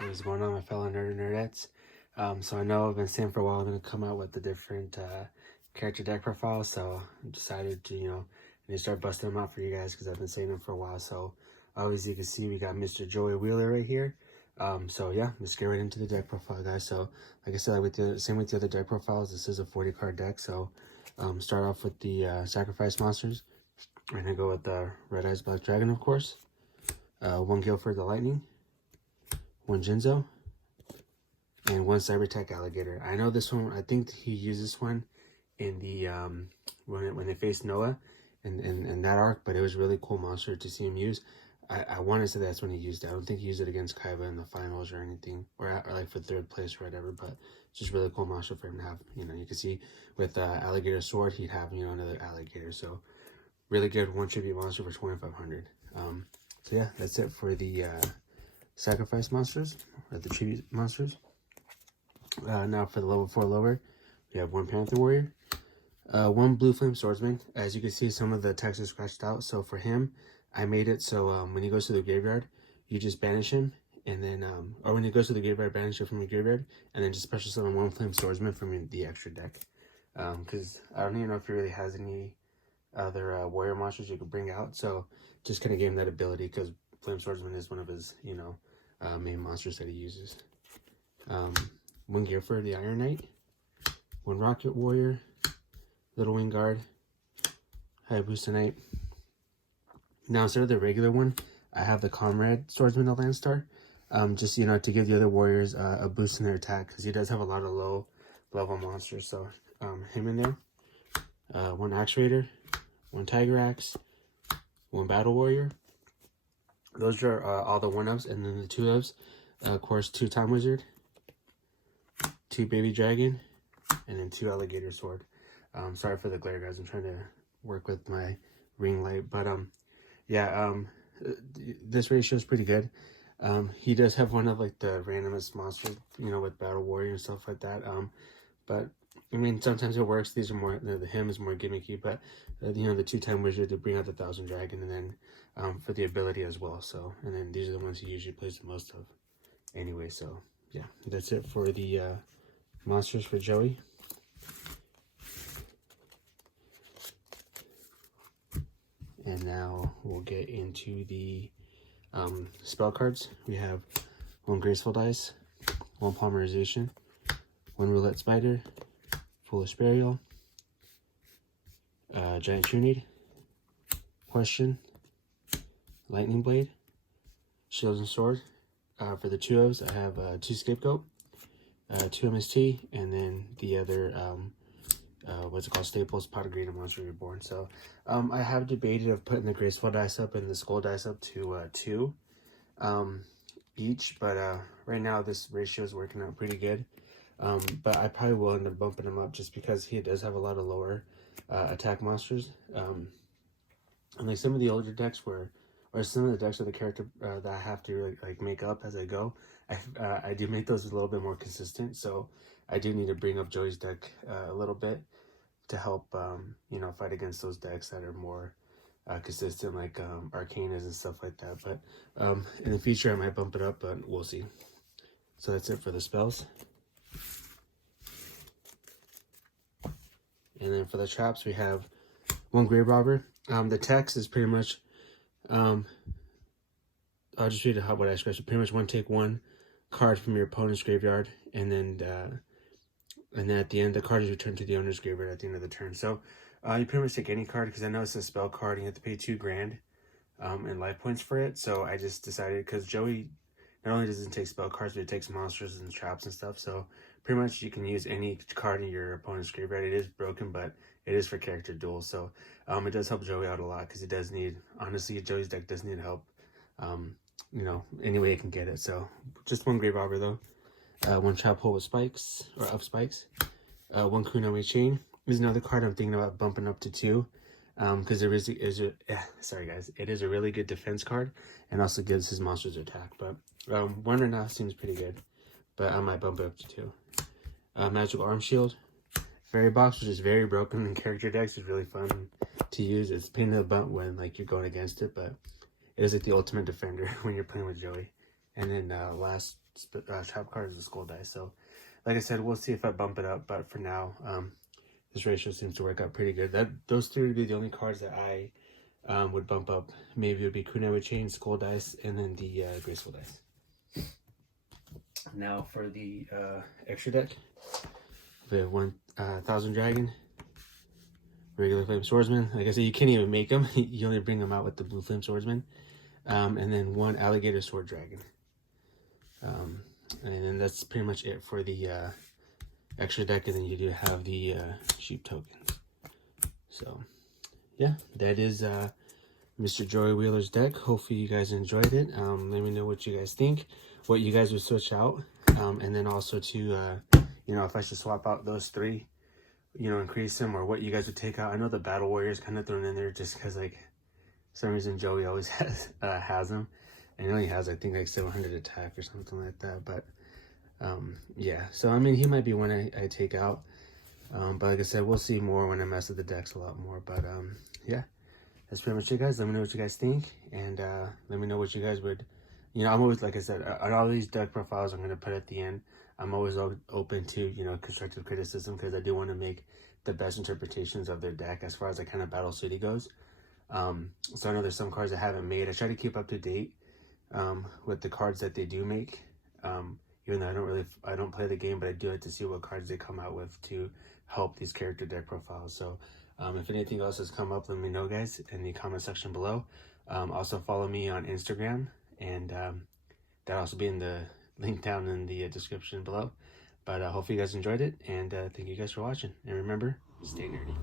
What's going on, my fellow nerdettes? So I know I've been saying for a while I'm going to come out with the different character deck profiles, so I decided to, I need to start busting them out for you guys because I've been saying them for a while. So obviously you can see we got Mr. Joey Wheeler right here. So yeah, let's get right into the deck profile, guys. So like I said, same with the other deck profiles, this is a 40 card deck. So start off with the sacrifice monsters. We're going to go with the Red Eyes Black Dragon, of course. One Guilford the Lightning. One Jinzo. And one Cybertech Alligator. I know this one, I think he used this one in the, when they faced Noah in that arc, but it was a really cool monster to see him use. I want to say that's when he used it. I don't think he used it against Kaiba in the finals or anything, or like for third place or whatever, but it's just really cool monster for him to have. You can see with Alligator Sword, he'd have, another alligator. So really good one tribute monster for 2,500. So yeah, that's it for the sacrifice monsters, or the tribute monsters. Now for the level 4 lower, we have one Panther Warrior, one Blue Flame Swordsman. As you can see, some of the text is scratched out. So for him, I made it so when he goes to the graveyard, you just banish him, and then, or when he goes to the graveyard, banish it from your graveyard, and then just special summon one Flame Swordsman from the extra deck. Because I don't even know if he really has any other warrior monsters you could bring out. So just kind of gave him that ability because Flame Swordsman is one of his, main monsters that he uses. One Guilford the Iron Knight, one Rocket Warrior, Little Wing Guard, Hayabusa Knight. Now instead of the regular one, I have the Comrade Swordsman of Landstar. Just, to give the other warriors a boost in their attack, because he does have a lot of low level monsters. So him in there. One Axe Raider, one Tiger Axe, one Battle Warrior. Those are all the 1-ups, and then the 2-ups, of course, 2 Time Wizard, 2 Baby Dragon, and then 2 Alligator Sword. Sorry for the glare, guys. I'm trying to work with my ring light, but yeah, this ratio is pretty good. He does have one of like the randomest monsters, with Battle Warrior and stuff like that. But I mean, sometimes it works. These are more, the him is more gimmicky, but the 2 Time Wizard to bring out the 1,000 Dragon, and then for the ability as well. So, and then these are the ones he usually plays the most of. Anyway, so yeah, that's it for the monsters for Joey. And now we'll get into the spell cards. We have one Graceful Dice, one Polymerization, one Roulette Spider, Foolish Burial, Giant Trunade, Question, Lightning Blade, Shields and Sword. For the 2-ups, I have 2 Scapegoat, 2 MST, and then the other, what's it called, Staples, Pot of Greed, and Monster Reborn. So I have debated of putting the Graceful Dice up and the Skull Dice up to 2 each, but right now this ratio is working out pretty good. But I probably will end up bumping him up just because he does have a lot of lower attack monsters. And like some of the older decks or some of the decks of the character that I have to like make up as I go, I do make those a little bit more consistent. So I do need to bring up Joey's deck a little bit to help, fight against those decks that are more consistent, like Arcanas and stuff like that. But in the future, I might bump it up, but we'll see. So that's it for the spells. And then for the traps, we have one Grave Robber. The text is pretty much, I'll just read what I scratched. Pretty much take one card from your opponent's graveyard, and then at the end, the card is returned to the owner's graveyard at the end of the turn. So you pretty much take any card, because I know it's a spell card and you have to pay $2 grand in life points for it. So I just decided, because Joey not only doesn't take spell cards, but it takes monsters and traps and stuff. So pretty much you can use any card in your opponent's graveyard. It is broken, but it is for character duels. So it does help Joey out a lot, because it does need, honestly, Joey's deck does need help. Any way it can get it. So just one Grave Robber though. One Trap Hole with Spikes, or of Spikes. One Kunami Chain. This is another card I'm thinking about bumping up to 2. Because it is a really good defense card, and also gives his monsters attack. But 1 right now seems pretty good, but I might bump it up to 2. Magical Arm Shield. fairy box, which is very broken in character decks. It's really fun to use. It's a pain in the butt when like you're going against it, but it is like the ultimate defender when you're playing with Joey. And then last top card is the skull dice. So like I said, we'll see if I bump it up, but for now, this ratio seems to work out pretty good. Those three would be the only cards that I would bump up. Maybe it would be Kunai with Chain, skull dice, and then the graceful dice. Now for the extra deck, we have 1,000 Dragon, regular Flame Swordsman. Like I said, you can't even make them. You only bring them out with the blue Flame Swordsman. And then 1 Alligator Sword Dragon. And then that's pretty much it for the extra deck. And then you do have the sheep tokens. So yeah, that is Mr. Joey Wheeler's deck. Hopefully you guys enjoyed it. Let me know what you guys think, what you guys would switch out, and then also to you know, if I should swap out those 3, you know, increase them, or what you guys would take out. I know the Battle Warrior's kind of thrown in there just because like for some reason Joey always has them, and he only has, I think, like 700 attack or something like that. But yeah, so I mean, he might be one I take out, but like I said, we'll see more when I mess with the decks a lot more. But yeah, that's pretty much it, guys. Let me know what you guys think, and let me know what you guys would, you know, I'm always, like I said, on all these deck profiles I'm going to put at the end, I'm always open to, you know, constructive criticism, because I do want to make the best interpretations of their deck as far as like kind of Battle City goes. So I know there's some cards I haven't made. I try to keep up to date with the cards that they do make, even though I don't play the game, but I do like to see what cards they come out with to help these character deck profiles. So if anything else has come up, let me know, guys, in the comment section below. Also follow me on Instagram, and that'll also be in the link down in the description below. But hopefully you guys enjoyed it, and thank you guys for watching, and remember, stay nerdy.